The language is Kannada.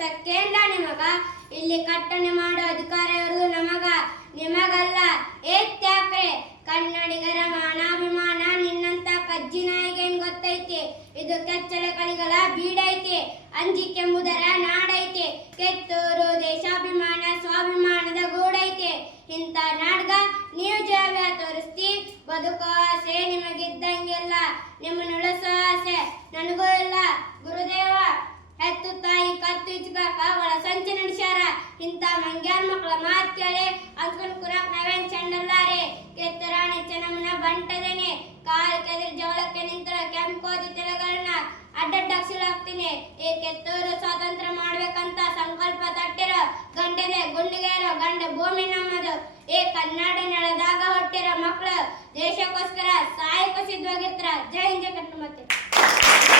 ಸಕ್ಕೇಂಡ ನಿಮಗ ಇಲ್ಲಿ ಕಟ್ಟಣೆ ಮಾಡೋ ಅಧಿಕಾರ ಇರೋದು ನಮಗ ನಿಮಗಲ್ಲ. ಏತ್ಯಾಕ್ರೆ ಕನ್ನಡಿಗರ ಮಾನಾಭಿಮಾನ ನಿನ್ನಂತ ಕಜ್ಜಿ ನಾಯಿಗೇನ್ ಗೊತ್ತೈತಿ? ಇದು ಕೆಚ್ಚಲಕಳಿಗಳ ಬೀಡೈತಿ, ಅಂಜಿಕೆಂಬುದರ ನಾಡೈತಿ, ಕೆತ್ತೂರು ದೇಶಾಭಿಮಾನ ಸ್ವಾಭಿಮಾನದ ಗೂಡೈತಿ. ಇಂಥ ನಾಡ್ಗ ನೀವು ಜಾವ್ಯ ತೋರಿಸ್ತಿ. ಬದುಕೋ ಆಸೆ ನಿಮಗಿದ್ದಂಗೆಲ್ಲ, ನಿಮ್ಮನ್ನು ಉಳಿಸೋ ಆಸೆ ನನಗೂ ಇಲ್ಲ. ಗುರುದೇವ ಹೆತ್ತು ತಾಯಿ ಕತ್ತು ಇಚ್ಕಾಕ ಒಳ ಸಂಚೆ ನಡೆಸ್ಯಾರ. ಇಂಥ ಮಂಗ್ಯಾನ್ ಮಕ್ಕಳ ಮಾತು ಕೇಳಿ ಅಂದ್ಕೊಂಡು ಕುರಾಕ್ ನಾವೇನ್ ಚಂಡಲ್ಲಾರೆ. ಕೆತ್ತರಾಣಿ ಚೆನ್ನಮ್ಮನ ಬಂಟದೇನೆ, ಕಾಲು ಕೆದರಿ ಜವಳಕ್ಕೆ ನಿಂತರ ಕೆಂಕೋದಿ ತೆಲೆಗಳನ್ನ ಅಡ್ಡಡ್ಡಾಕ್ಸಿಲಾಗ್ತೀನಿ. ಈ ಕೆತ್ತೂರು ಸ್ವಾತಂತ್ರ್ಯ ಮಾಡ್ಬೇಕಂತ ಸಂಕಲ್ಪ ತಟ್ಟಿರೋ ಗಂಡದೆ ಗುಂಡಿಗೆ ಇರೋ ಗಂಡ ಭೂಮಿ ನಮ್ಮದು. ಈ ಕನ್ನಡ ನೆಲದಾಗ ಹುಟ್ಟಿರೋ ಮಕ್ಕಳು ದೇಶಕ್ಕೋಸ್ಕರ ಸಾಯಕ ಸಿದ್ಧವಾಗಿರ್ತಾರ. ಜೈ ಹಿಂದ್, ಜೈ ಕನ್ನಡ ಮಾತೆ.